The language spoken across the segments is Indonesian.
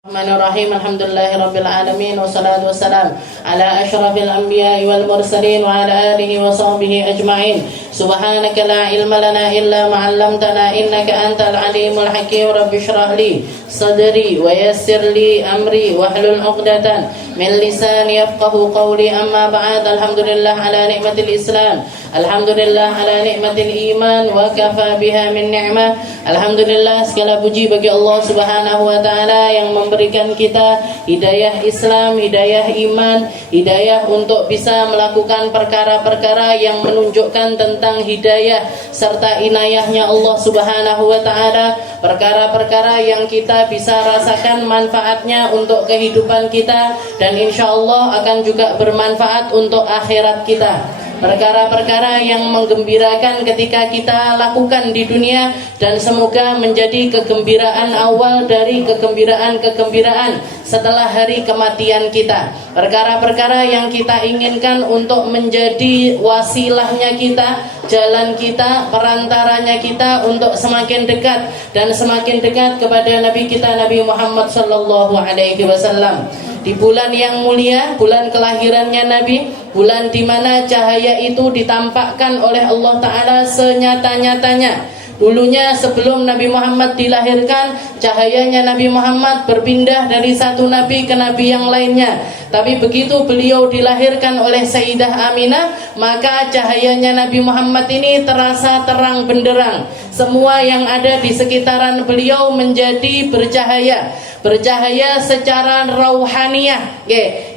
Bismillahirrahmanirrahim. Alhamdulillahirabbil alamin wassalatu wassalam ala asyrafil anbiya'i wal mursalin wa ala alihi wa sahbihi ajma'in. Subhanaka la ilma lana illa ma 'allamtana innaka antal alimul hakim. Rabbi shrah li sadri wa yassir li amri wahlul 'uqdatan min lisani yafqahu qawli. Amma ba'd. Alhamdulillah ala ni'matil Islam. Alhamdulillah ala ni'matil iman wa kafa biha min ni'mah. Alhamdulillah, segala puji bagi Allah Subhanahu wa taala yang memberikan kita hidayah Islam, hidayah iman, hidayah untuk bisa melakukan perkara-perkara yang menunjukkan tentang hidayah serta inayahnya Allah Subhanahu wa taala, perkara-perkara yang kita bisa rasakan manfaatnya untuk kehidupan kita dan insyaallah akan juga bermanfaat untuk akhirat kita. Perkara-perkara yang menggembirakan ketika kita lakukan di dunia dan semoga menjadi kegembiraan awal dari kegembiraan-kegembiraan setelah hari kematian kita. Perkara-perkara yang kita inginkan untuk menjadi wasilahnya kita, jalan kita, perantaranya kita untuk semakin dekat dan semakin dekat kepada Nabi kita Nabi Muhammad sallallahu alaihi wasallam. Di bulan yang mulia, bulan kelahirannya Nabi, bulan di mana cahaya itu ditampakkan oleh Allah Ta'ala senyata-nyatanya. Dulunya sebelum Nabi Muhammad dilahirkan, cahayanya Nabi Muhammad berpindah dari satu Nabi ke Nabi yang lainnya. Tapi begitu beliau dilahirkan oleh Sayyidah Aminah, maka cahayanya Nabi Muhammad ini terasa terang benderang. Semua yang ada di sekitaran beliau menjadi bercahaya. Bercahaya secara rauhaniyah.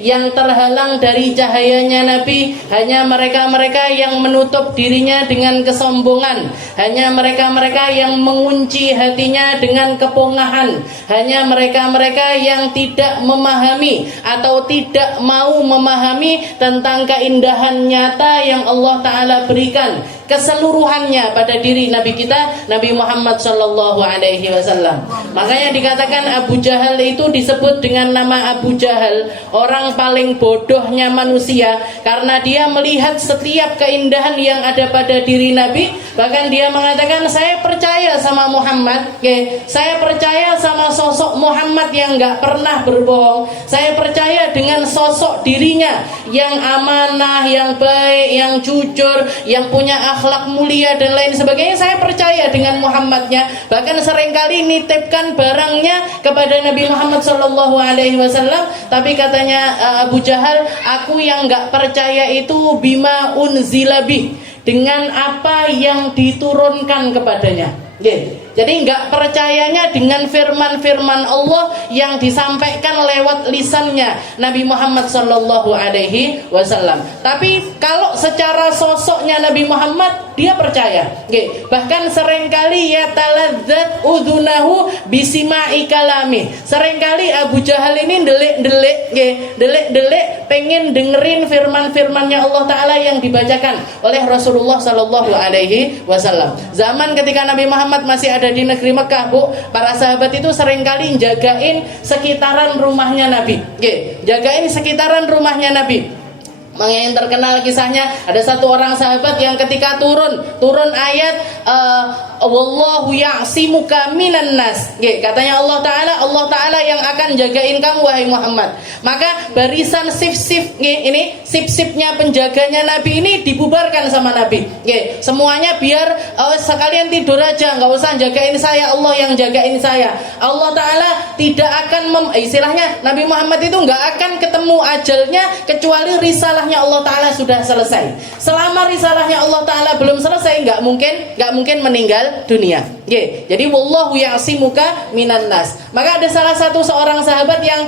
Yang terhalang dari cahayanya Nabi hanya mereka-mereka yang menutup dirinya dengan kesombongan. Hanya mereka-mereka yang mengunci hatinya dengan kepongahan. Hanya mereka-mereka yang tidak memahami atau tidak mau memahami tentang keindahan nyata yang Allah Ta'ala berikan keseluruhannya pada diri Nabi kita Nabi Muhammad sallallahu alaihi wasallam. Makanya dikatakan Abu Jahal itu disebut dengan nama Abu Jahal, orang paling bodohnya manusia, karena dia melihat setiap keindahan yang ada pada diri Nabi. Bahkan dia mengatakan, saya percaya sama Muhammad, saya percaya sama sosok Muhammad yang gak pernah berbohong. Saya percaya dengan sosok dirinya yang amanah, yang baik, yang jujur, yang punya akhlak mulia dan lain sebagainya. Saya percaya dengan Muhammadnya. Bahkan seringkali nitipkan barangnya kepada Nabi Muhammad sallallahu alaihi wasallam. Tapi katanya Abu Jahal, aku yang gak percaya itu bima unzilabih, dengan apa yang diturunkan kepadanya. Jadi enggak percayanya dengan firman-firman Allah yang disampaikan lewat lisannya Nabi Muhammad sallallahu alaihi wasallam. Tapi kalau secara sosoknya Nabi Muhammad, dia percaya. Bahkan seringkali yataladzat udhunahu bisima'i kalami. Seringkali Abu Jahal ini delik-delik pengen dengerin firman-firmannya Allah Ta'ala yang dibacakan oleh Rasulullah sallallahu alaihi wasallam. Zaman ketika Nabi Muhammad masih ada di negeri Mekah, Bu, para sahabat itu seringkali jagain sekitaran rumahnya Nabi. Jagain sekitaran rumahnya Nabi. Yang terkenal kisahnya, ada satu orang sahabat yang ketika turun ayat wallahu ya'simuka minan nas. Katanya Allah Ta'ala yang akan jagain kamu wahai Muhammad. Maka barisan sip-sip ini, sip-sipnya penjaganya Nabi ini dibubarkan sama Nabi. Semuanya biar sekalian tidur aja, enggak usah jagain saya, Allah yang jagain saya. Allah Ta'ala tidak akan istilahnya Nabi Muhammad itu enggak akan ketemu ajalnya kecuali risalahnya Allah Ta'ala sudah selesai. Selama risalahnya Allah Ta'ala belum selesai, enggak mungkin meninggal dunia. Jadi wallahu ya'simuka minan nas. Maka ada salah satu seorang sahabat yang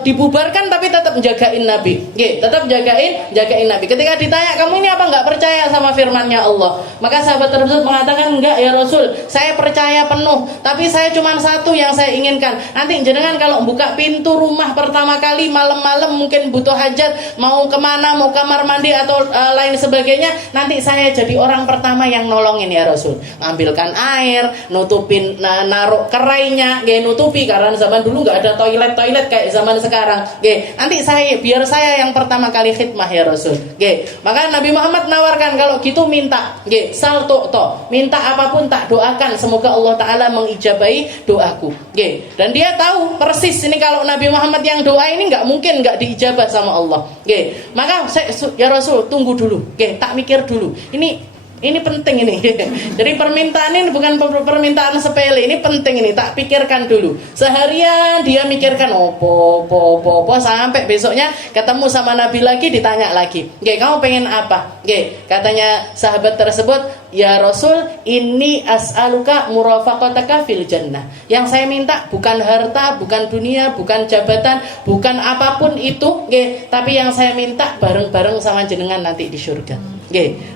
dibubarkan tapi tetap jagain Nabi. Tetap jagain Nabi. Ketika ditanya, kamu ini apa enggak percaya sama firmannya Allah? Maka sahabat tersebut mengatakan, enggak ya Rasul, saya percaya penuh, tapi saya cuma satu yang saya inginkan. Nanti jenengan kalau buka pintu rumah pertama kali malam-malam mungkin butuh hajat, mau kemana, mau kamar mandi atau lain sebagainya, nanti saya jadi orang pertama yang nolongin ya Rasul. Ngambilkan air, air, nutupin naruh kerainya, nutupi karena zaman dulu nggak ada toilet kayak zaman sekarang. Nanti biar saya yang pertama kali khidmah ya Rasul. Maka Nabi Muhammad nawarkan kalau gitu minta, sal tu'to, minta apapun tak doakan, semoga Allah Taala mengijabahi doaku. Dan dia tahu persis ini kalau Nabi Muhammad yang doa ini nggak mungkin nggak diijabah sama Allah. Maka ya Rasul tunggu dulu, tak mikir dulu. Ini penting ini. Jadi permintaan ini bukan permintaan sepele, ini penting ini, tak pikirkan dulu. Seharian dia mikirkan opo sampai besoknya ketemu sama Nabi lagi, ditanya lagi. Kamu pengen apa? Katanya sahabat tersebut, ya Rasul, ini as'aluka murafaqataka fil jannah. Yang saya minta bukan harta, bukan dunia, bukan jabatan, bukan apapun itu, tapi yang saya minta bareng-bareng sama jenengan nanti di surga.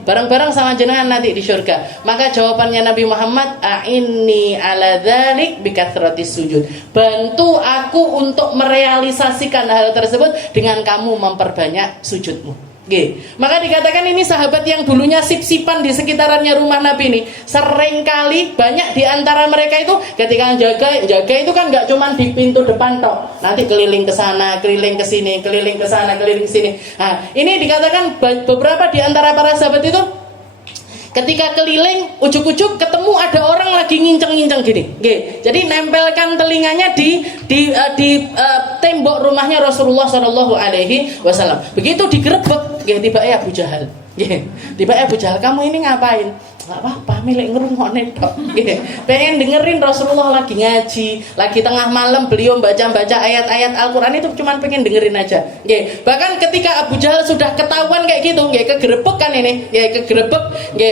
Bareng-bareng sama jenengan nanti di surga. Maka jawabannya Nabi Muhammad, a'inni ala dzalik bikathratis sujud. Bantu aku untuk merealisasikan hal tersebut dengan kamu memperbanyak sujudmu. Maka dikatakan ini sahabat yang dulunya sip-sipan di sekitarannya rumah Nabi ini, seringkali banyak di antara mereka itu ketika jaga itu kan nggak cuma di pintu depan tok, nanti keliling ke sana, keliling ke sini, keliling ke sana, keliling ke sini. Nah, ini dikatakan beberapa di antara para sahabat itu ketika keliling, ujuk-ujuk ketemu ada orang lagi nginceng-nginceng gini. Jadi nempelkan telinganya di tembok rumahnya Rasulullah Shallallahu Alaihi Wasallam. Begitu digerebek, tiba Abu Jahal. Tiba Abu Jahal, kamu ini ngapain? Gak apa-apa, milik ngerungokne tok. Pengen dengerin Rasulullah lagi ngaji, lagi tengah malam beliau baca ayat-ayat Al-Quran, itu cuma pengen dengerin aja. Bahkan ketika Abu Jahal sudah ketahuan kayak gitu, kegerebek kan ini, kegerebek,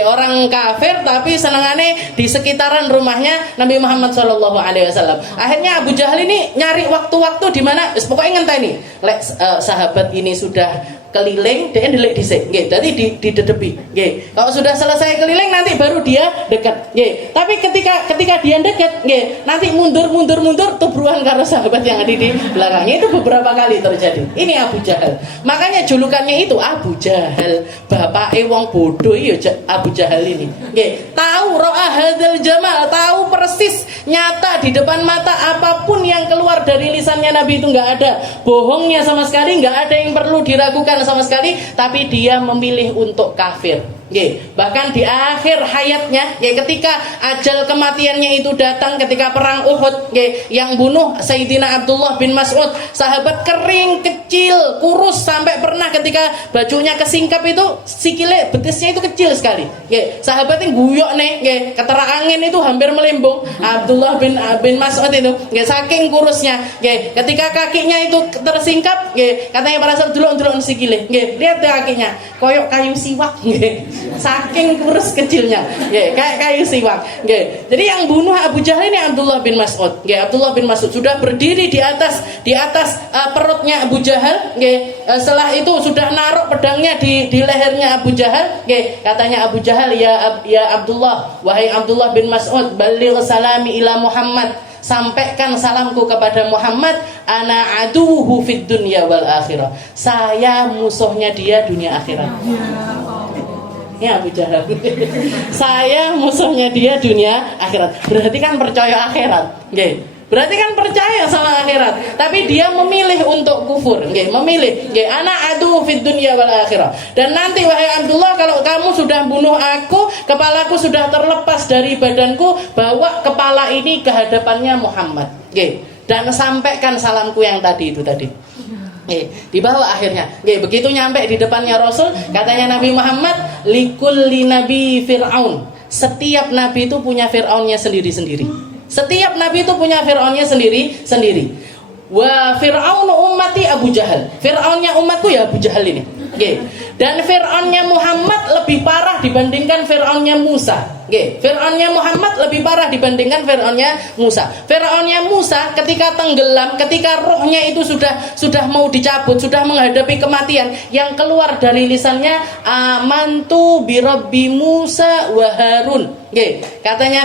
orang kafir tapi senengane di sekitaran rumahnya Nabi Muhammad SAW. Akhirnya Abu Jahal ini nyari waktu-waktu di mana, pokoknya ngenteni, sahabat ini sudah keliling, dia ndelik dhisik. Jadi didedepi. Kalau sudah selesai keliling nanti baru dia dekat. Tapi ketika dia dekat, nanti mundur tubruan karo sahabat yang ada di belakangnya. Itu beberapa kali terjadi. Ini Abu Jahal. Makanya julukannya itu Abu Jahal. Bapake wong bodoh ya Abu Jahal ini. Tahu ro'a hadzal jamal, tahu persis nyata di depan mata apapun yang keluar dari lisannya Nabi itu enggak ada bohongnya sama sekali, enggak ada yang perlu diragukan sama sekali, tapi dia memilih untuk kafir. Bahkan di akhir hayatnya, ketika ajal kematiannya itu datang ketika perang Uhud, yang bunuh Sayyidina Abdullah bin Mas'ud, sahabat kering, kecil, kurus, sampai pernah ketika bajunya kesingkap itu sikile betisnya itu kecil sekali. Sahabatnya guyok nih, ketera angin itu hampir melembung. Abdullah bin Mas'ud itu, saking kurusnya, ketika kakinya itu tersingkap, katanya para sahabat delok sikile, lihat kakinya, koyok kayu siwak. Saking kurus kecilnya, kayak kayu siwak. Jadi yang bunuh Abu Jahal ini Abdullah bin Mas'ud. Abdullah bin Mas'ud sudah berdiri di atas perutnya Abu Jahal. Setelah itu sudah naruh pedangnya di lehernya Abu Jahal. Katanya Abu Jahal, ya Abdullah, wahai Abdullah bin Mas'ud, baligh salami ila Muhammad, sampaikan salamku kepada Muhammad, ana aduhu fid dunya wal akhirah, saya musuhnya dia dunia akhirat. Ya Abu Jahal. Saya musuhnya dia dunia akhirat. Berarti kan percaya akhirat. Berarti kan percaya sama akhirat, tapi dia memilih untuk kufur. Memilih. Ana adu fid dunya wal akhirah. Dan nanti wahai Abdullah, kalau kamu sudah bunuh aku, kepalaku sudah terlepas dari badanku, bawa kepala ini ke hadapannya Muhammad. Dan sampaikan salamku yang tadi itu tadi. Dibawa akhirnya. Begitu nyampe di depannya Rasul, katanya Nabi Muhammad, likulli nabi Fir'aun. Setiap nabi itu punya Fir'aunnya sendiri-sendiri. Setiap nabi itu punya Fir'aunnya sendiri-sendiri. Wa Fir'aun ummati Abu Jahal. Fir'aunnya umatku ya Abu Jahal ini. Dan Fir'aunnya Muhammad lebih parah dibandingkan Fir'aunnya Musa. Fir'aunnya Muhammad lebih parah dibandingkan Fir'aunnya Musa. Fir'aunnya Musa ketika tenggelam, ketika rohnya itu sudah mau dicabut, sudah menghadapi kematian, yang keluar dari lisannya amantu bi rabbi Musa wa Harun. Katanya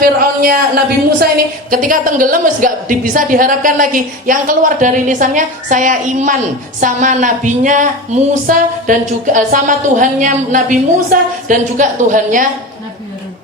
Fir'aunnya Nabi Musa ini ketika tenggelam gak bisa diharapkan lagi. Yang keluar dari lisannya, saya iman sama nabinya Musa dan juga sama Tuhannya Nabi Musa dan juga Tuhannya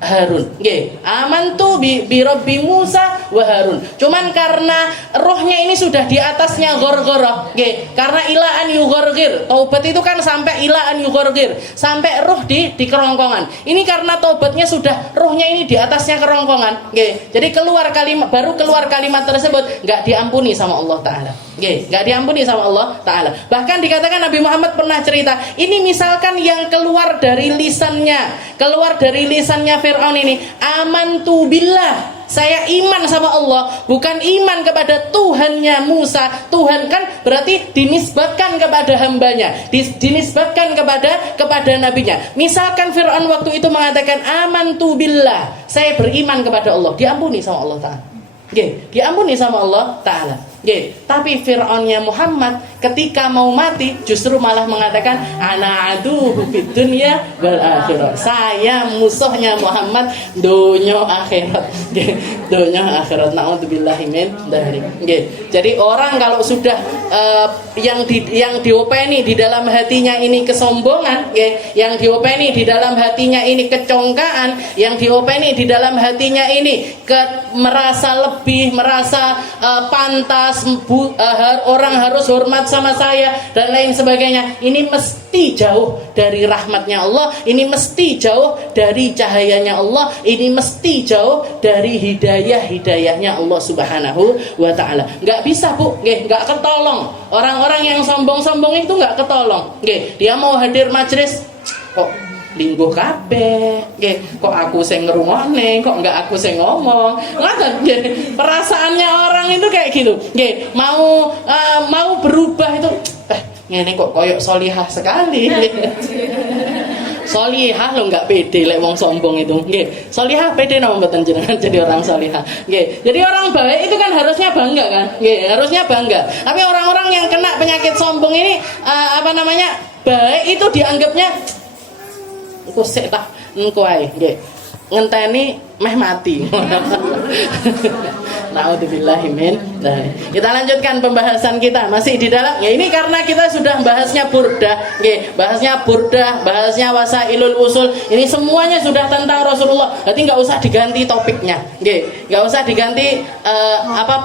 Harun. Nggih, amantu bi Rabbi Musa wa Harun. Cuman karena rohnya ini sudah di atasnya ghorghoroh. Nggih, karena ila an yughorghir. Taubat itu kan sampai ila an yughorghir, sampai roh di kerongkongan. Ini karena taubatnya sudah rohnya ini di atasnya kerongkongan. Nggih. Jadi baru keluar kalimat tersebut enggak diampuni sama Allah taala. Nggih, enggak diampuni sama Allah taala. Bahkan dikatakan Nabi Muhammad pernah cerita, ini misalkan yang keluar dari lisannya Fir'aun ini, amantu billah, saya iman sama Allah, bukan iman kepada Tuhannya Musa. Tuhan kan berarti dinisbatkan kepada hambanya, dinisbatkan kepada nabinya. Misalkan Fir'aun waktu itu mengatakan amantu billah, saya beriman kepada Allah, diampuni sama Allah Ta'ala. Diampuni sama Allah Ta'ala. Tapi Fir'aunnya Muhammad ketika mau mati justru malah mengatakan ana aduhu fid dunya wal akhirah, saya musuhnya Muhammad dunya akhirat. Dunya akhirat, naudzubillahi min dzalik. Jadi orang kalau sudah yang diopeni di dalam hatinya ini kesombongan, yang diopeni di dalam hatinya ini kecongkaan, yang diopeni di dalam hatinya ini merasa lebih, merasa pantas, orang harus hormat sama saya dan lain sebagainya, ini mesti jauh dari rahmatnya Allah, ini mesti jauh dari cahayanya Allah, ini mesti jauh dari hidayahnya Allah Subhanahu wa taala. Enggak bisa, Bu, enggak ketolong. Orang-orang yang sombong-sombong itu enggak ketolong. Dia mau hadir majelis kok lingguh kabeh, kok aku sing ngrungokne, kok enggak aku sing ngomong. Ngoten nggih. Perasaannya orang itu kayak gitu. Nggih, mau berubah itu ngene kok koyok solihah sekali. Solihah lo enggak pede lek wong sombong itu. Nggih, solihah pede napa mboten jenengan jadi orang solihah. Nggih. Jadi orang baik itu kan harusnya bangga kan? Nggih, harusnya bangga. Tapi orang-orang yang kena penyakit sombong ini baik itu dianggapnya engko sik tak engko ae nggih ngenteni meh mati. Naudzubillahi min dzalik. Kita lanjutkan pembahasan kita masih di dalam ya, ini karena kita sudah bahasnya burdah, nggih, bahasnya burdah, bahasnya wasailul usul. Ini semuanya sudah tentang Rasulullah. Berarti enggak usah diganti topiknya, nggih. Enggak usah diganti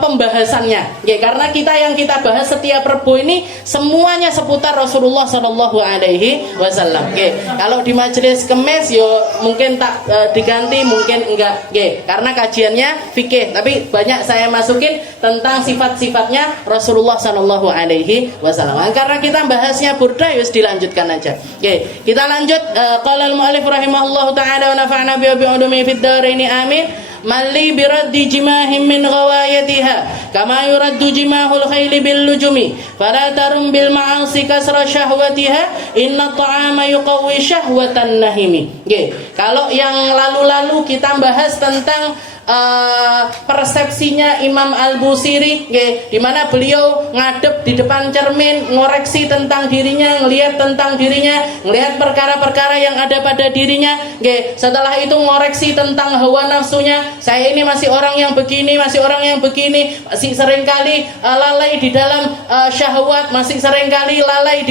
pembahasannya. Nggih, karena yang kita bahas setiap Rebo ini semuanya seputar Rasulullah sallallahu alaihi wasallam. Nggih. Kalau di majelis Kemis yo mungkin tak diganti, mungkin enggak, nggih. Karena kajiannya fikih, tapi banyak saya masukin tentang sifat-sifatnya Rasulullah sallallahu alaihi wasallam. Karena kita bahasnya burda, yus dilanjutkan aja. Oke, kita lanjut. Qala al-mu'allif rahimahullahu taala wa nafa'na bi ulumi fid dharain amin. Mali biraddi jimahim min ghawayatiha kama yuraddu jimahul khayli bil lujumi fala tarum bil ma'asi kasra syahwatiha inna ta'ama yuqawwi syahwatan nahimi. Nggih, kalau yang lalu-lalu kita bahas tentang persepsinya Imam Al-Busiri, di mana beliau ngadep di depan cermin, ngoreksi tentang dirinya, ngelihat tentang dirinya, ngelihat perkara-perkara yang ada pada dirinya. Setelah itu ngoreksi tentang hawa nafsunya. Saya ini masih orang yang begini, masih orang yang begini, masih seringkali lalai di dalam syahwat, masih seringkali lalai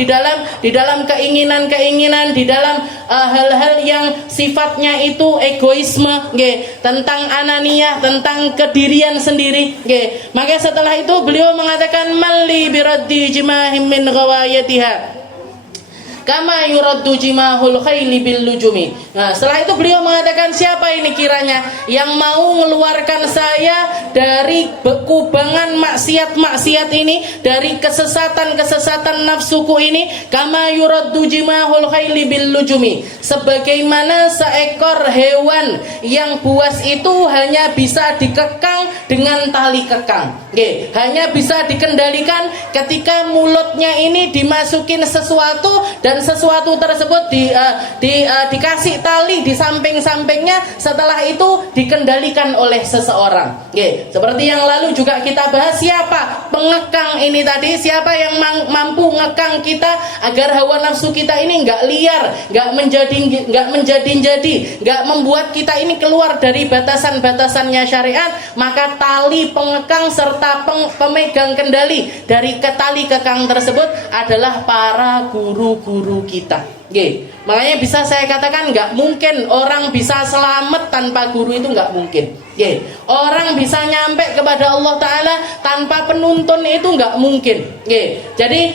di dalam keinginan-keinginan, di dalam hal-hal yang sifatnya itu egoisme, tentang ananiyah, tentang kedirian sendiri. Maka setelah itu beliau mengatakan mali biraddi jimahim min ghawayatiha kama yuraddu jimahul khayli bil lujumi. Nah, setelah itu beliau mengatakan, siapa ini kiranya yang mau mengeluarkan saya dari kubangan maksiat-maksiat ini, dari kesesatan-kesesatan nafsuku ini, kama yuraddu jimahul khayli bil lujumi, sebagaimana seekor hewan yang buas itu hanya bisa dikekang dengan tali kekang. Hanya bisa dikendalikan ketika mulutnya ini dimasukin sesuatu dan sesuatu tersebut dikasih tali di samping-sampingnya, setelah itu dikendalikan oleh seseorang. Seperti yang lalu juga kita bahas, siapa pengekang ini tadi, siapa yang mampu ngekang kita agar hawa nafsu kita ini enggak liar, enggak menjadi, enggak membuat kita ini keluar dari batasan-batasannya syariat. Maka tali pengekang serta pemegang kendali dari tali kekang tersebut adalah para guru-guru kita. Nggih. Makanya bisa saya katakan nggak mungkin orang bisa selamat tanpa guru, itu nggak mungkin. Nggih. Orang bisa nyampe kepada Allah Ta'ala tanpa penuntun, itu nggak mungkin. Nggih. Jadi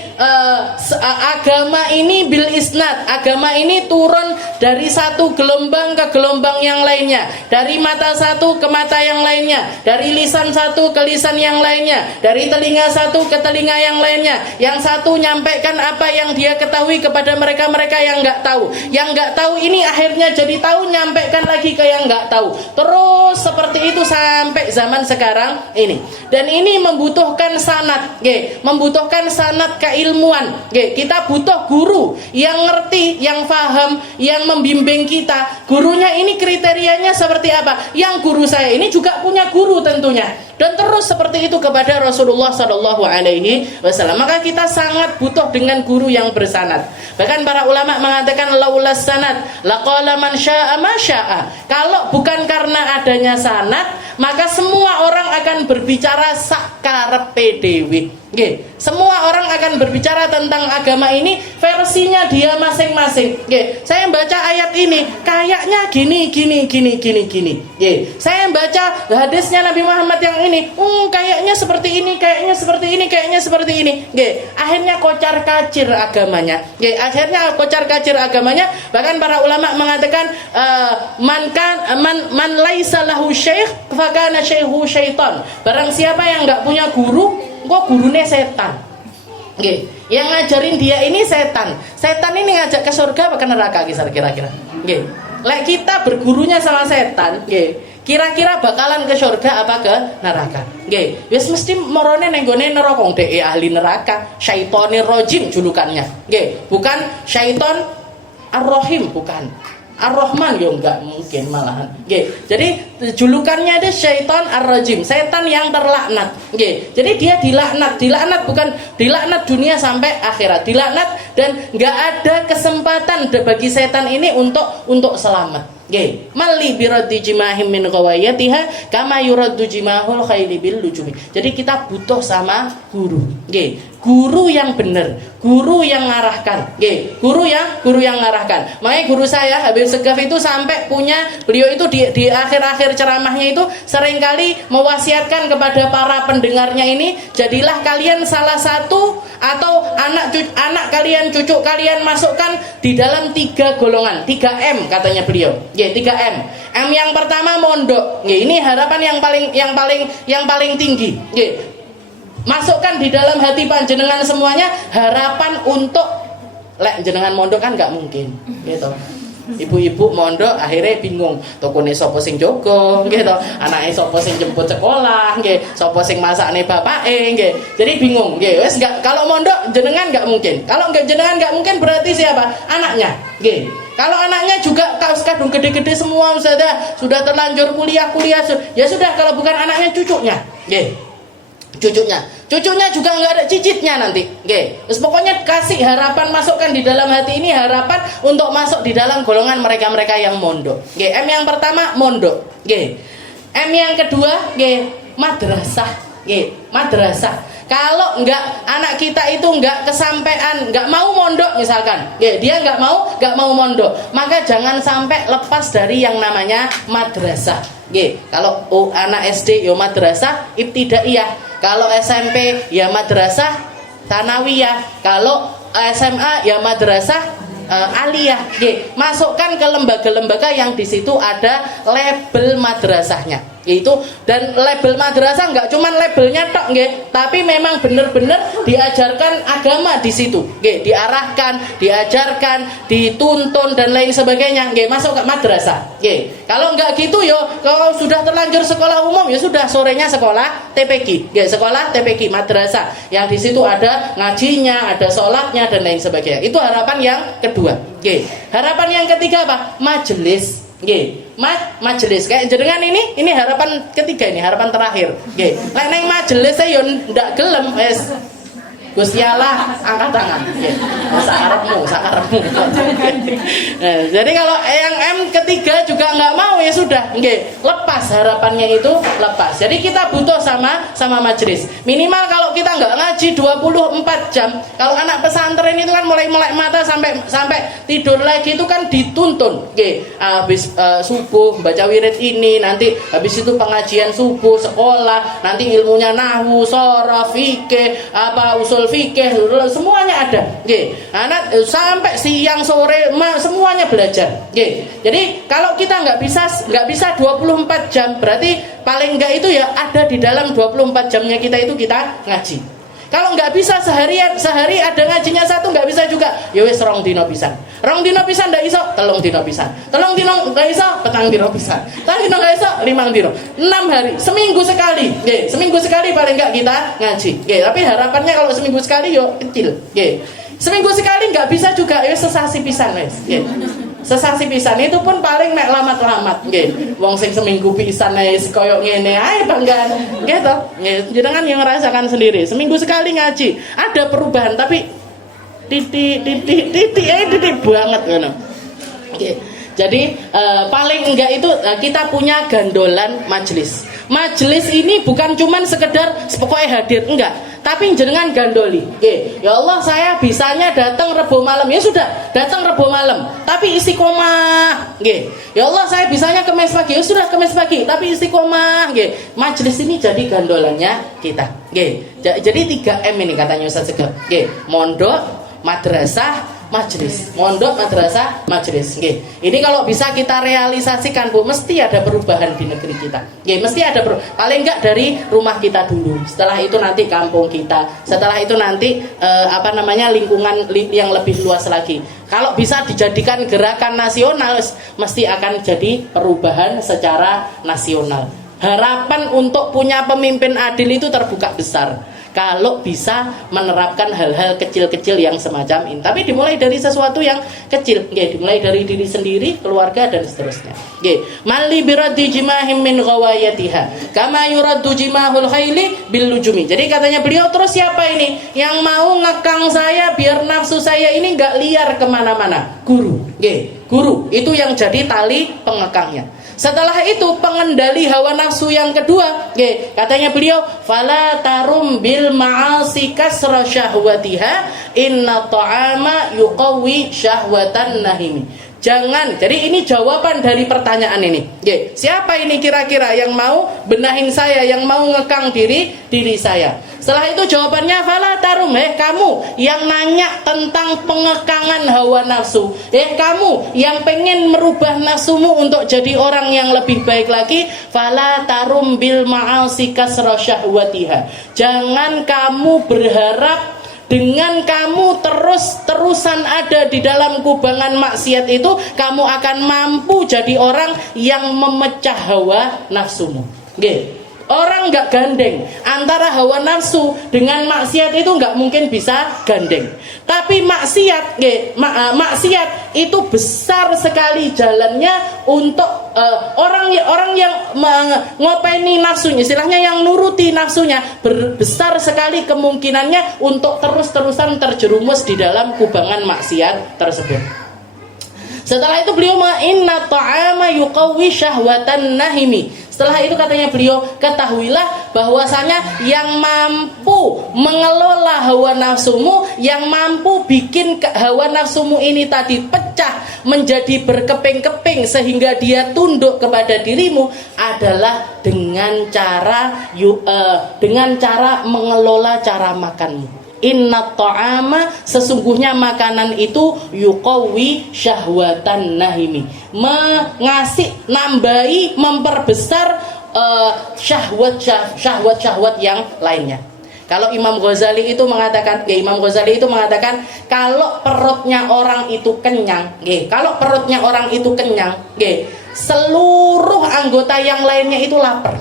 agama ini bil isnad, agama ini turun dari satu gelombang ke gelombang yang lainnya, dari mata satu ke mata yang lainnya, dari lisan satu ke lisan yang lainnya, dari telinga satu ke telinga yang lainnya. Yang satu nyampaikan apa yang dia ketahui kepada mereka-mereka yang nggak tahu. Yang nggak tahu ini akhirnya jadi tahu, nyampaikan lagi ke yang nggak tahu. Terus seperti itu sampai zaman sekarang ini. Dan ini membutuhkan sanad, membutuhkan sanad keilmuan. Kita butuh guru yang ngerti, yang paham, yang membimbing kita. Gurunya ini kriterianya seperti apa? Yang guru saya ini juga punya guru tentunya. Dan terus seperti itu kepada Rasulullah Sallallahu Alaihi Wasallam. Maka kita sangat butuh dengan guru yang bersanad. Bahkan para ulama mengatakan laulas sanad laqala man syaa ma syaa. Kalau bukan karena adanya sanad, maka semua orang akan berbicara sakarepe dhewe. Nggih, semua orang akan berbicara tentang agama ini versinya dia masing-masing. Nggih, saya baca ayat ini kayaknya gini. Nggih, saya baca hadisnya Nabi Muhammad yang ini, kayaknya seperti ini, kayaknya seperti ini, kayaknya seperti ini. Nggih, akhirnya kocar-kacir agamanya. Nggih, akhirnya kocar-kacir agamanya. Bahkan para ulama mengatakan man laisa lahu syekh fa kana syekhu syaitan. Barang siapa yang enggak punya guru, kok gurunya setan. Nggih, yang ngajarin dia ini setan. Setan ini ngajak ke surga apa ke neraka kira-kira? Nggih. Lek kita bergurunya sama setan, nggih, kira-kira bakalan ke surga apa ke neraka? Nggih, wis mesti morone ning gone neraka, dhek ahli neraka, syaitonir rajim julukannya. Nggih, bukan syaiton ar-rahim, bukan. Ar-Rahman ya enggak mungkin malahan. Nggih. Jadi julukannya ada syaitan ar-rajim, setan yang terlaknat. Nggih. Jadi dia dilaknat bukan dilaknat dunia sampai akhirat. Dilaknat dan enggak ada kesempatan bagi setan ini untuk selamat. Nggih. Mali biraddi jimahim min qawayatiha kama yuraddu jimahul khayli bil lujumi. Jadi kita butuh sama guru. Nggih. Guru yang benar, guru yang ngarahkan. Nggih, guru yang ngarahkan. Makanya guru saya Habib Segaf itu sampai punya, beliau itu di akhir-akhir ceramahnya itu seringkali mewasiatkan kepada para pendengarnya ini, jadilah kalian salah satu atau anak kalian, cucu kalian masukkan di dalam 3 golongan, 3M katanya beliau. Nggih, 3M. M yang pertama mondok. Nggih, ini harapan yang paling tinggi. Nggih. Masukkan di dalam hati panjenengan semuanya harapan untuk lek jenengan mondok kan nggak mungkin, gitu. Ibu-ibu mondok akhirnya bingung, tokone sapa sing jaga, gitu. Anake sapa sing jemput sekolah, nggih. Sapa sing masakne bapake, nggih. Jadi bingung, nggih. Wis enggak, kalau mondok jenengan nggak mungkin. Kalau enggak jenengan nggak mungkin berarti siapa? Anaknya, nggih. Kalau anaknya juga kadung gede-gede semua sudah terlanjur kuliah, ya sudah, kalau bukan anaknya cucunya, nggih. Cucunya juga nggak ada cicitnya nanti. Terus pokoknya kasih harapan, masukkan di dalam hati ini harapan untuk masuk di dalam golongan mereka-mereka yang mondok. M yang pertama mondok. M yang kedua madrasah. Madrasah. Kalau anak kita itu nggak kesampean, nggak mau mondok misalkan, dia nggak mau mondok, maka jangan sampai lepas dari yang namanya madrasah. Kalau anak SD ya madrasah ibtidaiyah. Kalau SMP ya madrasah tsanawiyah, kalau SMA ya madrasah aliyah. Masukkan ke lembaga-lembaga yang di situ ada label madrasahnya. Yaitu, dan label madrasah nggak cuman labelnya tok, tapi memang benar-benar diajarkan agama di situ, diarahkan, diajarkan, dituntun dan lain sebagainya, masuk ke madrasah. Kalau nggak gitu yo, kalau sudah terlanjur sekolah umum ya sudah, sorenya sekolah TPQ, sekolah TPQ madrasah yang di situ ada ngajinya, ada sholatnya dan lain sebagainya. Itu harapan yang kedua. Harapan yang ketiga apa? Majelis. Majelis kayak jenengan ini harapan ketiga, ini harapan terakhir. Lek neng majelis saya yo ndak gelem wis. Gusti Allah angkat tangan. Nggih. Sakarepmu. Nah, jadi kalau yang M ketiga juga nggak mau ya sudah, nggih, lepas harapannya itu lepas. Jadi kita butuh sama majelis. Minimal kalau kita nggak ngaji 24 jam, kalau anak pesantren itu kan mulai melek mata sampai tidur lagi itu kan dituntun. Nggih, habis subuh baca wirid ini, nanti habis itu pengajian subuh, sekolah, nanti ilmunya nahwu, sharaf, fikih, usul fikih, semuanya ada. Nggih. Anak sampai siang sore semuanya belajar. Nggih. Jadi kalau kita nggak bisa 24 jam, berarti paling enggak itu ya ada di dalam 24 jamnya kita itu kita ngaji. Kalau nggak bisa sehari ada ngajinya satu nggak bisa juga, ya wis rong dino pisan ndak iso, telung dino pisan nggak iso, petang dino pisan, petang dino nggak iso, 5 dino, 6 hari, seminggu sekali, nggih, seminggu sekali paling nggak kita ngaji, nggih. Tapi harapannya kalau seminggu sekali yo kecil, nggih. Seminggu sekali nggak bisa juga, ya sesasi pisan wis, nggih. Sesasi pisan itu pun paling mek lamat-lamat, nggih. Wong sing seminggu pisan wis koyo ngene ae bangga, nggih to. Nggih, jenengan yang ngerasakan sendiri. Seminggu sekali ngaji, ada perubahan tapi titik banget ngono. Nggih. Jadi paling enggak itu kita punya gandolan majelis. Majelis ini bukan cuman sekedar pokoknya hadir, enggak. Tapi jenengan gandoli. Nggih. Ya Allah, saya bisanya datang Rebo malam. Ya sudah, datang Rebo malam. Tapi istiqomah. Nggih. Ya Allah, saya bisanya Kamis pagi. Ya sudah, Kamis pagi. Tapi istiqomah. Nggih. Majelis ini jadi gandolannya kita. Nggih. Jadi 3M ini katanya Ustaz Segep. Nggih. Mondok, madrasah, majelis. Mondok, madrasah, majelis. Nggih. Ini kalau bisa kita realisasikan, Bu, mesti ada perubahan di negeri kita. Nggih, mesti ada paling enggak dari rumah kita dulu. Setelah itu nanti kampung kita. Setelah itu nanti lingkungan yang lebih luas lagi. Kalau bisa dijadikan gerakan nasional, mesti akan jadi perubahan secara nasional. Harapan untuk punya pemimpin adil itu terbuka besar kalau bisa menerapkan hal-hal kecil-kecil yang semacam ini. Tapi dimulai dari sesuatu yang kecil, nggih, dimulai dari diri sendiri, keluarga dan seterusnya. Nggih, mali biraddi jimahim min ghawayatiha kama yuraddu jimahul khaili bil lujumi. Jadi katanya beliau, terus siapa ini yang mau ngekang saya biar nafsu saya ini enggak liar kemana-mana? Guru. Nggih, guru itu yang jadi tali pengekangnya. Setelah itu pengendali hawa nafsu yang kedua, katanya beliau, fala tarum bil ma'asi kasra syahwatiha inna ta'ama yuqawwi syahwatan nahimi. Jangan, jadi ini jawaban dari pertanyaan ini. Siapa ini kira-kira yang mau benahin saya, yang mau ngekang diri saya? Setelah itu jawabannya, fala tarum, kamu yang nanya tentang pengekangan hawa nafsu, kamu yang pengen merubah nafsumu untuk jadi orang yang lebih baik lagi, fala tarum bil ma'asi kasra syahwatiha. Jangan kamu berharap dengan kamu terus-terusan ada di dalam kubangan maksiat itu, kamu akan mampu jadi orang yang memecah hawa nafsumu. Nggih. Orang nggak gandeng antara hawa nafsu dengan maksiat itu nggak mungkin bisa gandeng. Tapi maksiat itu besar sekali jalannya untuk orang yang ngopeni nafsunya, istilahnya yang nuruti nafsunya, besar sekali kemungkinannya untuk terus-terusan terjerumus di dalam kubangan maksiat tersebut. Setelah itu beliau inna ta'ama yuqawwi syahwatan nahimi. Setelah itu katanya beliau, ketahuilah bahwasanya yang mampu mengelola hawa nafsumu, yang mampu bikin hawa nafsumu ini tadi pecah menjadi berkeping-keping sehingga dia tunduk kepada dirimu adalah dengan cara mengelola cara makanmu. Inna ta'ama, sesungguhnya makanan itu yuqawwi syahwatan nahimi, nambahi, memperbesar syahwat yang lainnya. Kalau Imam Ghazali itu mengatakan, kalau perutnya orang itu kenyang, seluruh anggota yang lainnya itu lapar.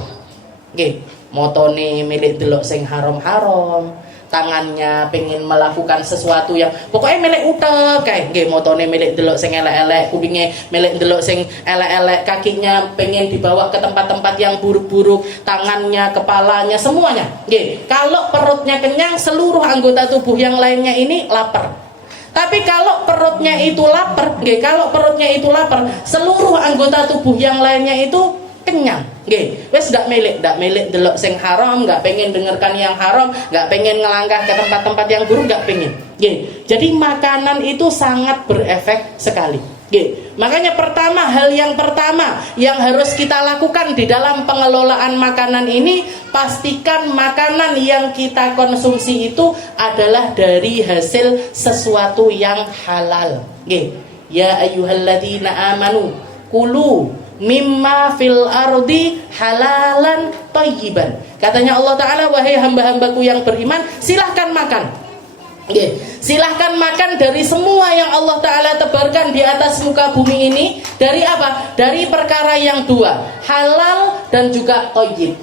Motone milik delok sing haram-haram, tangannya pengen melakukan sesuatu yang pokoknya melek utek kayak nggih motone melek delok sing elek-elek, kupinge melek delok sing elek-elek, kakinya pengen dibawa ke tempat-tempat yang buruk-buruk, tangannya, kepalanya, semuanya. Nggih, kalau perutnya kenyang, seluruh anggota tubuh yang lainnya ini lapar. Tapi kalau perutnya itu lapar, nggih, kalau perutnya itu lapar, seluruh anggota tubuh yang lainnya itu kenyang, nggih. Wes ndak melek delok sing haram, nggak pengen dengarkan yang haram, nggak pengen ngelangkah ke tempat-tempat yang buruk, nggak pengen, nggih. Jadi makanan itu sangat berefek sekali, nggih. Makanya hal yang pertama yang harus kita lakukan di dalam pengelolaan makanan ini, pastikan makanan yang kita konsumsi itu adalah dari hasil sesuatu yang halal, nggih. Ya ayyuhalladzina amanu kulu mimma fil ardi halalan thayyiban. Katanya Allah Ta'ala, wahai hamba-hambaku yang beriman, silahkan makan. Silahkan makan dari semua yang Allah Ta'ala tebarkan di atas muka bumi ini. Dari apa? Dari perkara yang dua, halal dan juga thayyib.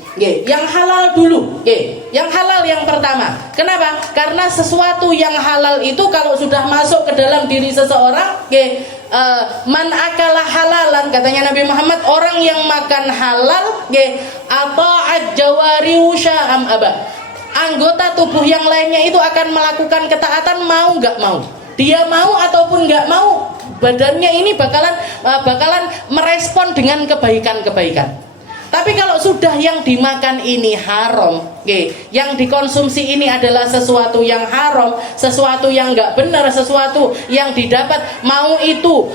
Yang halal dulu. Yang halal yang pertama. Kenapa? Karena sesuatu yang halal itu kalau sudah masuk ke dalam diri seseorang, man akala halalan, katanya Nabi Muhammad, orang yang makan halal, ata'at jawarihu sya'am aba, anggota tubuh yang lainnya itu akan melakukan ketaatan, mau nggak mau. Dia mau ataupun nggak mau, badannya ini bakalan merespon dengan kebaikan-kebaikan. Tapi kalau sudah yang dimakan ini haram, yang dikonsumsi ini adalah sesuatu yang haram, sesuatu yang nggak benar, sesuatu yang didapat, mau itu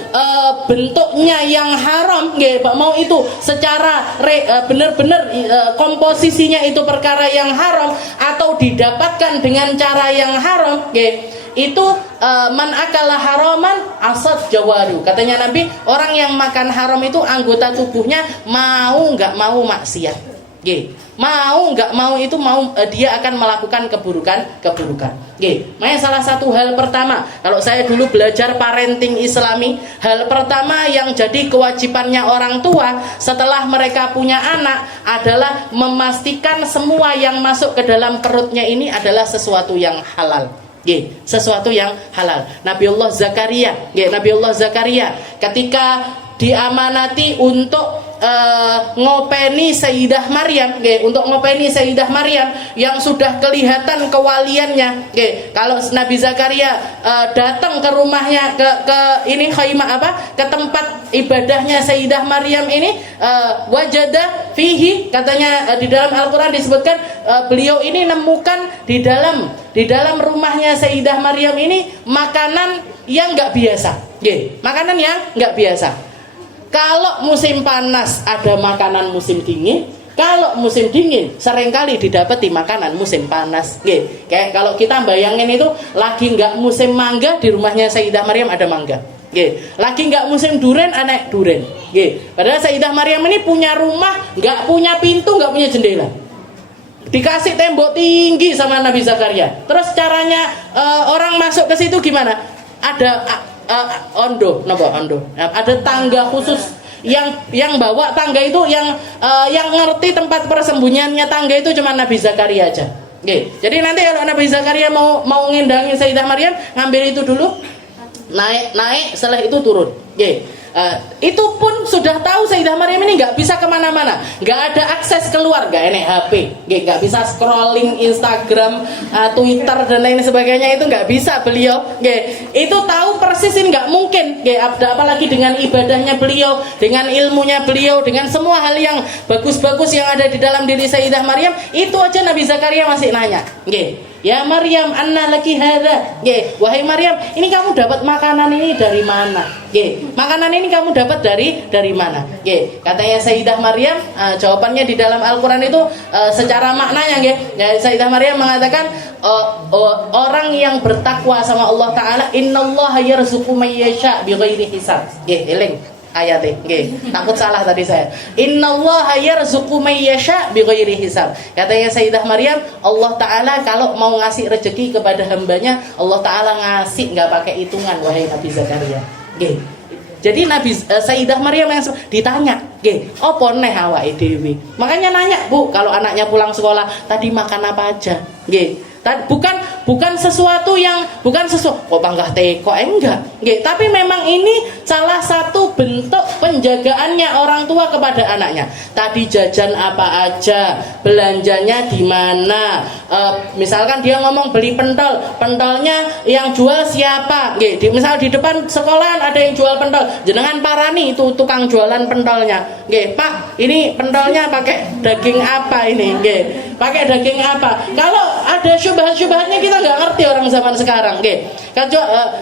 bentuknya yang haram, mau itu secara benar-benar komposisinya itu perkara yang haram, atau didapatkan dengan cara yang haram, itu man akala haraman asad jawaru. Katanya Nabi, orang yang makan haram itu anggota tubuhnya mau nggak mau maksiat. Mau nggak mau itu dia akan melakukan keburukan. Makanya salah satu hal pertama, kalau saya dulu belajar parenting Islami, hal pertama yang jadi kewajibannya orang tua setelah mereka punya anak adalah memastikan semua yang masuk ke dalam perutnya ini adalah sesuatu yang halal. Sesuatu yang halal. Nabiullah Zakaria ketika diamanati untuk ngopeni Sayyidah Maryam, untuk ngopeni Sayyidah Maryam yang sudah kelihatan kewaliannya. Kalau Nabi Zakaria datang ke rumahnya, ke ini khaimah ke tempat ibadahnya Sayyidah Maryam ini, wajada fihi, katanya di dalam Al-Qur'an disebutkan, beliau ini nemukan di dalam rumahnya Sayyidah Maryam ini makanan yang enggak biasa. Makanan yang enggak biasa. Kalau musim panas ada makanan musim dingin, kalau musim dingin seringkali didapati makanan musim panas. Kayak kalau kita bayangin itu lagi nggak musim mangga, di rumahnya Sayyidah Maryam ada mangga. Lagi nggak musim duren, ada duren. Padahal Sayyidah Maryam ini punya rumah, nggak punya pintu, nggak punya jendela, dikasih tembok tinggi sama Nabi Zakaria. Terus caranya orang masuk ke situ gimana? Ada ondo. Ada tangga khusus yang bawa tangga itu, yang ngerti tempat persembunyiannya tangga itu cuma Nabi Zakaria aja. Jadi nanti kalau Nabi Zakaria mau ngendangin Sayyidah Maryam, ngambil itu dulu, naik, setelah itu turun. Itu pun sudah tahu Sayyidah Maryam ini nggak bisa kemana-mana, nggak ada akses keluar, nggak enek HP, nggak bisa scrolling Instagram, Twitter dan lain sebagainya, itu nggak bisa beliau. Itu tahu persis ini nggak mungkin. Apalagi dengan ibadahnya beliau, dengan ilmunya beliau, dengan semua hal yang bagus-bagus yang ada di dalam diri Sayyidah Maryam, itu aja Nabi Zakaria masih nanya. Ya Maryam, anna laki hadza. Wahai Maryam, ini kamu dapat makanan ini dari mana? Makanan ini kamu dapat dari mana? Katanya Sayyidah Maryam, jawabannya di dalam Al-Qur'an itu secara maknanya, Sayyidah Maryam mengatakan, orang yang bertakwa sama Allah Ta'ala, innallaha yarzuqu may yasha bighairi hisab. Eling ayatnya, takut salah tadi saya. Innallaha yarzuqu may yasha bighairi hisab. Katanya Sayyidah Maryam, Allah Ta'ala kalau mau ngasih rezeki kepada hambanya, Allah Ta'ala ngasih nggak pakai hitungan, wahai Nabi Zakaria. Jadi Sayyidah Maryam yang ditanya, opo neh awake dhewe. Makanya nanya, Bu, kalau anaknya pulang sekolah, tadi makan apa aja? Bukan sesuatu kok panggah teko enggak. Nggih, tapi memang ini salah satu bentuk penjagaannya orang tua kepada anaknya. Tadi jajan apa aja, belanjanya di mana. Misalkan dia ngomong beli pentolnya yang jual siapa? Nggih, misal di depan sekolahan ada yang jual pentol, jenengan parani itu tukang jualan pentolnya. Nggih, Pak, ini pentolnya pakai daging apa ini? Nggih, pakai daging apa? Kalau ada syubhat-syubhatnya kita nggak ngerti orang zaman sekarang. Nggih.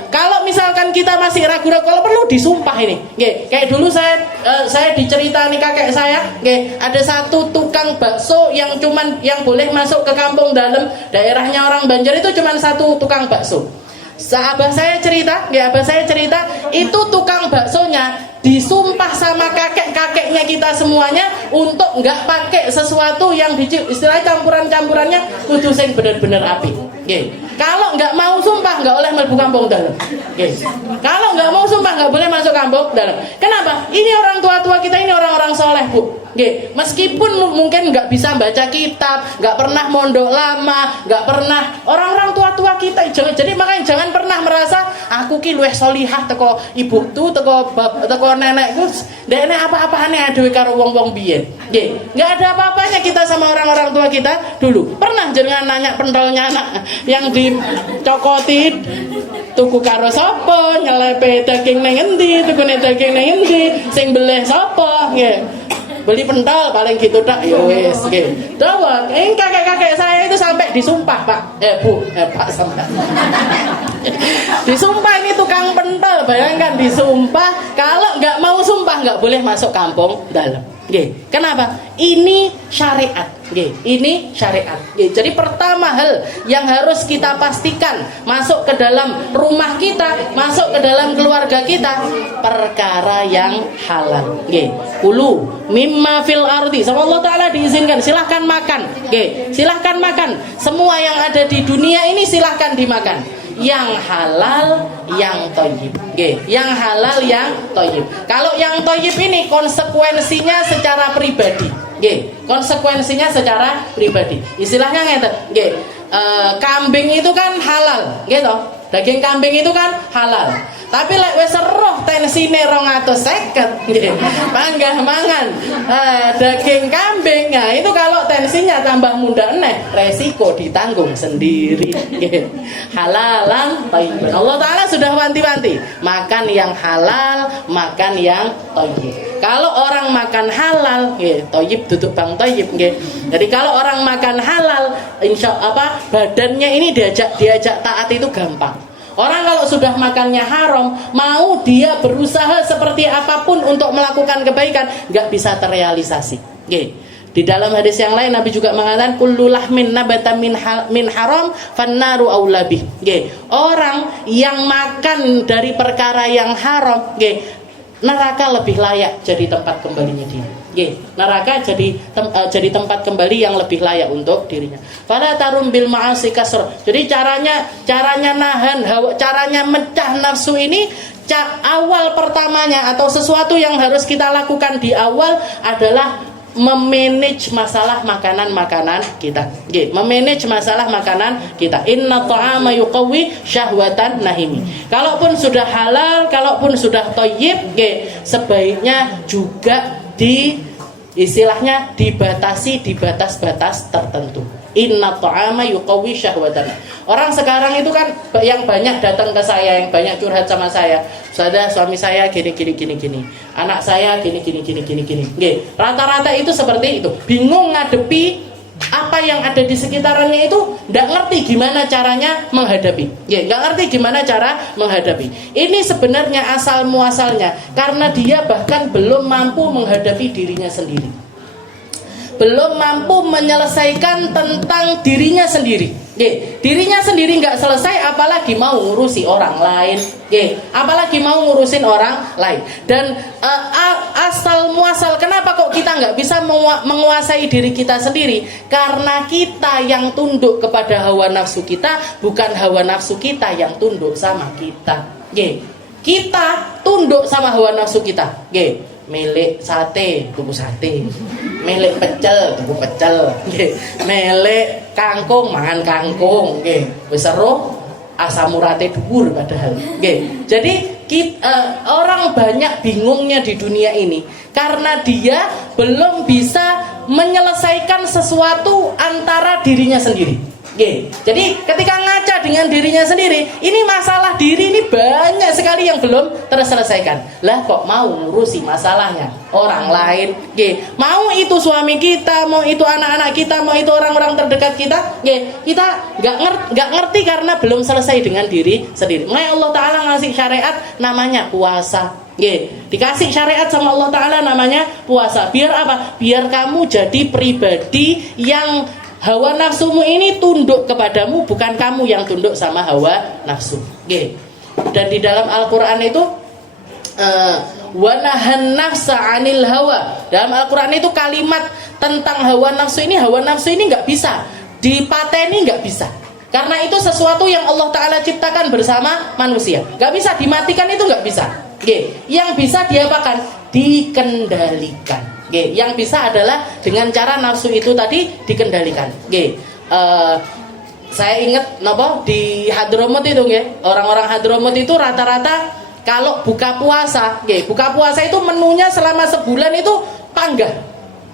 Kalau misalkan kita masih ragu-ragu, kalau perlu disumpah ini. Nggih, kayak dulu saya diceritani kakek saya, nggih, ada satu tukang bakso yang boleh masuk ke kampung dalam daerahnya orang Banjar itu cuman satu tukang bakso. Abah saya cerita, itu tukang baksonya disumpah sama kakeknya kita semuanya untuk nggak pakai sesuatu yang istilahnya campurannya kudu sing bener-bener apik. Nggih. Kalau nggak mau sumpah nggak oleh mlebu kampung dalam. Nggih. Kalau nggak mau sumpah nggak boleh masuk kampung dalam. Kenapa? Ini orang tua kita ini orang-orang soleh, Bu. Nggih. Meskipun mungkin nggak bisa baca kitab, nggak pernah mondok lama, nggak pernah, orang-orang tua kita jadi makanya jangan pernah merasa aku ki luwih solihah teko ibuku, teko nenekku, ndekne apa-apane adewe karo wong-wong biyen. Nggih. Nggak ada apa-apanya kita sama orang-orang tua kita dulu. Pernah jenengan nanya pentolnya anak yang dicokoti tuku karo sapa, nyelepe daging ning endi, tukune daging ning endi, sing beleh sapa, nggih. Beli pentol paling gitu tak, ya wis nggih. Dawa, kakek-kakek saya itu sampai disumpah, Pak. Pak sampai. Disumpah ini tukang pentol, bayangkan disumpah, kalau nggak mau sumpah nggak boleh masuk kampung dalam. Nggih. Kenapa? Ini syariat. Nggih, ini syariat. Nggih. Jadi pertama hal yang harus kita pastikan masuk ke dalam rumah kita, masuk ke dalam keluarga kita, perkara yang halal. Nggih. Kulu mimma fil ardi. Sama Allah Ta'ala diizinkan, silahkan makan. Nggih, silahkan makan. Semua yang ada di dunia ini silahkan dimakan. Yang halal, yang thayyib. Nggih, yang halal, yang thayyib. Kalau yang thayyib ini konsekuensinya secara pribadi. Nggih, konsekuensinya secara pribadi. Istilahnya ngeten, nggih. Kambing itu kan halal, nggih toh? Daging kambing itu kan halal. Tapi lek wis roh tensine 250 nggih. Panggah mangan daging kambing. Nah, itu kalau tensinya tambah muda eneh, resiko ditanggung sendiri. Nggih. Halalan thayyiban. Allah Taala sudah wanti-wanti, makan yang halal, makan yang thayyib. Kalau orang makan halal, nggih, thayyib duduk bang thayyib nggih. Jadi kalau orang makan halal, badannya ini diajak taat itu gampang. Orang kalau sudah makannya haram, mau dia berusaha seperti apapun untuk melakukan kebaikan, nggak bisa terrealisasi. Nggih. Di dalam hadis yang lain Nabi juga mengatakan kullu lahmin nabata min haram fannaru aula bih. Nggih. Orang yang makan dari perkara yang haram, nggih, neraka lebih layak jadi tempat kembalinya dia. Nggih, neraka jadi tempat kembali yang lebih layak untuk dirinya. Fala tarum bil ma'asi kasr. Jadi caranya nahan hawa, caranya mecah nafsu ini awal pertamanya atau sesuatu yang harus kita lakukan di awal adalah memanage masalah makanan kita. Nggih, memanage masalah makanan kita. Inna ta'ama yuqawwi syahwatan nahimi. Kalaupun sudah halal, kalaupun sudah thayyib, nggih, sebaiknya juga istilahnya dibatasi di batas-batas tertentu. Inna ta'ama yuqawwi syahwatan. Orang sekarang itu kan yang banyak datang ke saya, yang banyak curhat sama saya. Ustazah, suami saya gini. Anak saya gini. Nggih, rata-rata itu seperti itu. Bingung ngadepi apa yang ada di sekitarannya itu, nggak ngerti gimana caranya menghadapi. Nggak ngerti gimana cara menghadapi. Ini sebenarnya asal muasalnya karena dia bahkan belum mampu menghadapi dirinya sendiri. Belum mampu menyelesaikan tentang dirinya sendiri. Dirinya sendiri nggak selesai, apalagi mau ngurusi orang lain. Apalagi mau ngurusin orang lain. Dan asal muasal kenapa kok kita nggak bisa menguasai diri kita sendiri? Karena kita yang tunduk kepada hawa nafsu kita, bukan hawa nafsu kita yang tunduk sama kita. Kita tunduk sama hawa nafsu kita. Milik sate, tuku sate. melek pecel tuku pecel nggih, melek kangkung mangan kangkung nggih. Wis seru asam urate dhuwur padahal nggih. Jadi orang banyak bingungnya di dunia ini karena dia belum bisa menyelesaikan sesuatu antara dirinya sendiri. Jadi ketika ngaca dengan dirinya sendiri, ini masalah diri ini banyak sekali yang belum terselesaikan. Lah kok mau ngurusi masalahnya orang lain? Mau itu suami kita, mau itu anak-anak kita, mau itu orang-orang terdekat kita, kita nggak ngerti karena belum selesai dengan diri sendiri. Makanya Allah Ta'ala ngasih syariat namanya puasa. Dikasih syariat sama Allah Ta'ala namanya puasa. Biar apa? Biar kamu jadi pribadi yang hawa nafsumu ini tunduk kepadamu, bukan kamu yang tunduk sama hawa nafsu. Dan di dalam Al-Quran itu wa nahan nafsa 'anil hawa. Dalam Al-Quran itu kalimat tentang hawa nafsu ini nggak bisa dipateni, nggak bisa. Karena itu sesuatu yang Allah Ta'ala ciptakan bersama manusia, nggak bisa dimatikan, itu nggak bisa. Yang bisa diapakan? Dikendalikan. Yang bisa adalah dengan cara nafsu itu tadi dikendalikan. Saya ingat di Hadramut itu orang-orang Hadramut itu rata-rata kalau buka puasa itu menunya selama sebulan itu panggah,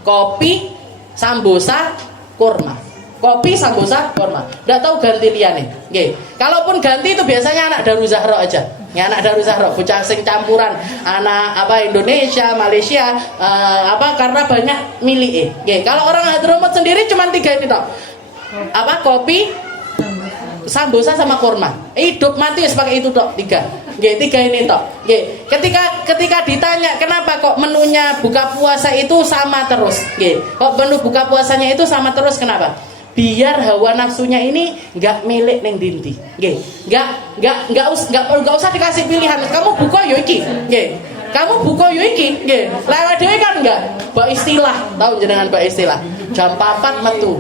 kopi, sambosa, kurma. Kopi, sambosa, kurma. Nggak tahu ganti liane. Kalaupun ganti itu biasanya anak Darul Zahra aja. Ya, anak Darul Zahra, bocah sing campuran anak Indonesia, Malaysia, karena banyak milik. Kalau orang Hadramut sendiri cuma 3 ini toh. Kopi, sambosa sama kurma. Hidup mati pakai itu toh, 3. 3 ini toh. Ketika ditanya kenapa kok menunya buka puasa itu sama terus? Kok menu buka puasanya itu sama terus, kenapa? Biar hawa nafsunya ini nggak milik neng dinti, nggak usah dikasih pilihan. Kamu buka yo iki, kamu buka yo iki, lewat dewe kan nggak. Mbak istilah, tahu jenengan mbak istilah. Jam 4 metu,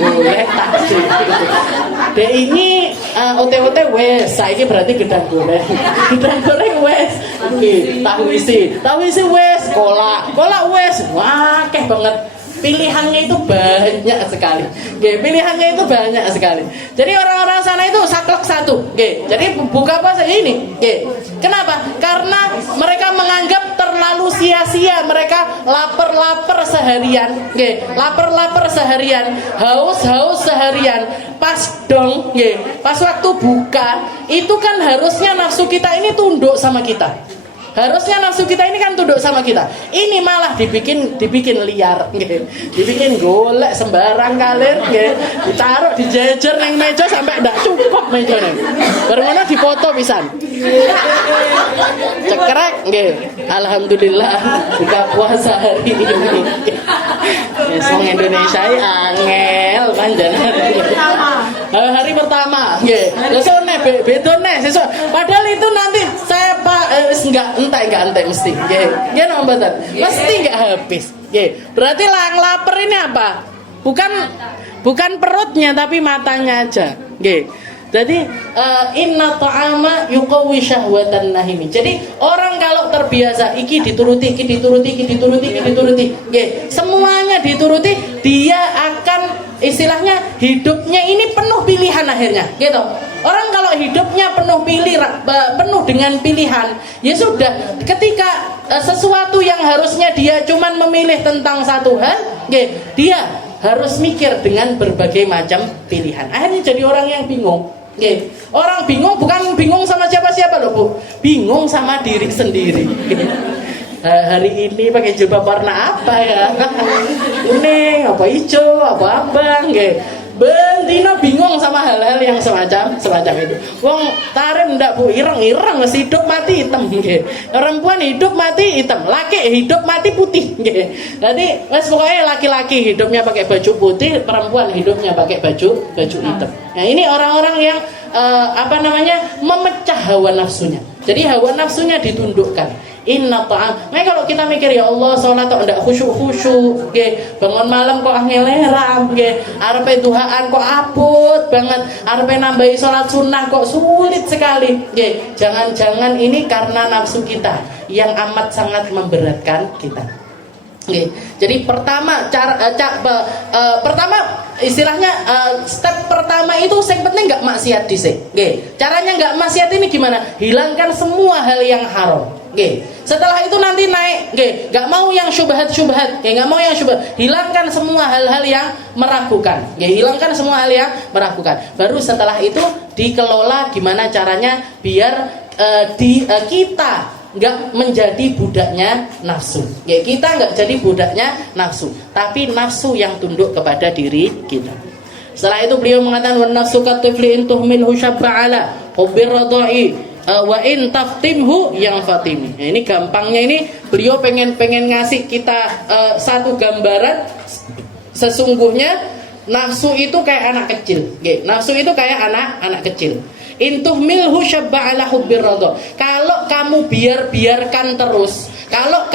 boleh taksi. Dek ini OTOT wes, saya berarti gedang goreng wes, tahu isi wes, kolak wes, wah keh banget. Pilihannya itu banyak sekali. Pilihannya itu banyak sekali. Jadi orang-orang sana itu saklek satu. Jadi buka puasa ini. Kenapa? Karena mereka menganggap terlalu sia-sia. Mereka lapar-lapar seharian. Lapar-lapar seharian. Haus-haus seharian. Pas dong. Pas waktu buka, itu kan harusnya nafsu kita ini tunduk sama kita. Harusnya nafsu kita ini kan tunduk sama kita. Ini malah dibikin liar, dibikin golek sembarang kalir, ditaruh dijejer neng meja sampai ndak cukup mejane. Barengono dipoto pisan. Cekrek, alhamdulillah buka puasa hari ini. Wong Indonesia angel panjenengan. Hari pertama, besok bedone sesuk. Padahal itu nanti saya enggak mesti. Mesti enggak habis. Berarti lapar ini apa? Bukan perutnya tapi matanya aja. Jadi inna ta'ama yuqawwi syahwatan nahimi. Jadi orang kalau terbiasa iki dituruti, semuanya dituruti, dia akan istilahnya hidupnya ini penuh pilihan akhirnya, gitu. Orang kalau hidupnya penuh dengan pilihan, ya sudah. Ketika sesuatu yang harusnya dia cuman memilih tentang satu hal, dia harus mikir dengan berbagai macam pilihan. Akhirnya jadi orang yang bingung. Orang bingung bukan bingung sama siapa-siapa loh, Bu. Bingung sama diri sendiri. Hari ini pakai jilbab warna apa ya? Kuning, apa hijau, apa abang, Bentino bingung sama hal-hal yang semacam itu. Wong tarim ndak Bu, ireng wis hidup mati hitam nggih. Perempuan hidup mati hitam, laki hidup mati putih nggih. Jadi wis pokoknya laki-laki hidupnya pakai baju putih, perempuan hidupnya pakai baju hitam. Nah, ini orang-orang yang memecah hawa nafsunya. Jadi hawa nafsunya ditundukkan. Inna ta'am. Nah, kalau kita mikir ya Allah salat kok ndak khusyuk, bangun malam kok ngeleram, arepe duhaan kok aput banget, arepe nambahi salat sunnah kok sulit sekali. Jangan-jangan ini karena nafsu kita yang amat sangat memberatkan kita. Nggih. Jadi pertama pertama istilahnya step pertama itu yang penting nggak maksiat dhisik. Nggih. Caranya nggak maksiat ini gimana? Hilangkan semua hal yang haram. Nggih. Setelah itu nanti naik, nggih, nggak mau yang syubhat-syubhat, nggak mau yang syubhat. Hilangkan semua hal-hal yang meragukan. Nggih, hilangkan semua hal yang meragukan. Baru setelah itu dikelola gimana caranya biar kita nggak menjadi budaknya nafsu. Ya, kita nggak jadi budaknya nafsu, tapi nafsu yang tunduk kepada diri kita. Setelah itu beliau mengatakan wan nafsu katifli in tuhmilhu syabba ala hubbir radai wa in taftimhu yang fatimi. Nah, ini gampangnya ini beliau pengen ngasih kita satu gambaran sesungguhnya nafsu itu kayak anak kecil. Nafsu itu kayak anak kecil. Intuh milhu syabba ala hubbir radha. Kalau kamu biarkan terus, kalau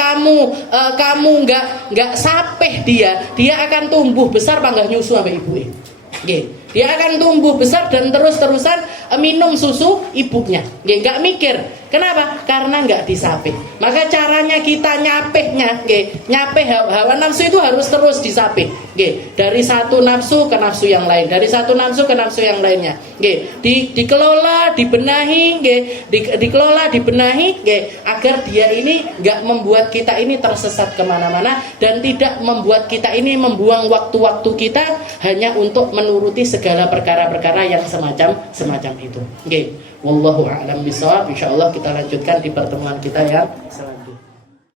kamu nggak sapeh dia akan tumbuh besar panggah nyusu sampai ibunya. Dia akan tumbuh besar dan terus-terusan minum susu ibunya. Nggak mikir. Kenapa? Karena nggak disapih. Maka caranya kita nyapihnya, nyapih hawa nafsu itu harus terus disapih. Dari satu nafsu ke nafsu yang lain, dari satu nafsu ke nafsu yang lainnya. Dikelola, dibenahi, dikelola, dibenahi, agar dia ini nggak membuat kita ini tersesat kemana-mana dan tidak membuat kita ini membuang waktu-waktu kita hanya untuk menuruti segala perkara-perkara yang semacam itu. Wallahu a'lam bishawab. Insyaallah kita lanjutkan di pertemuan kita yang selanjutnya.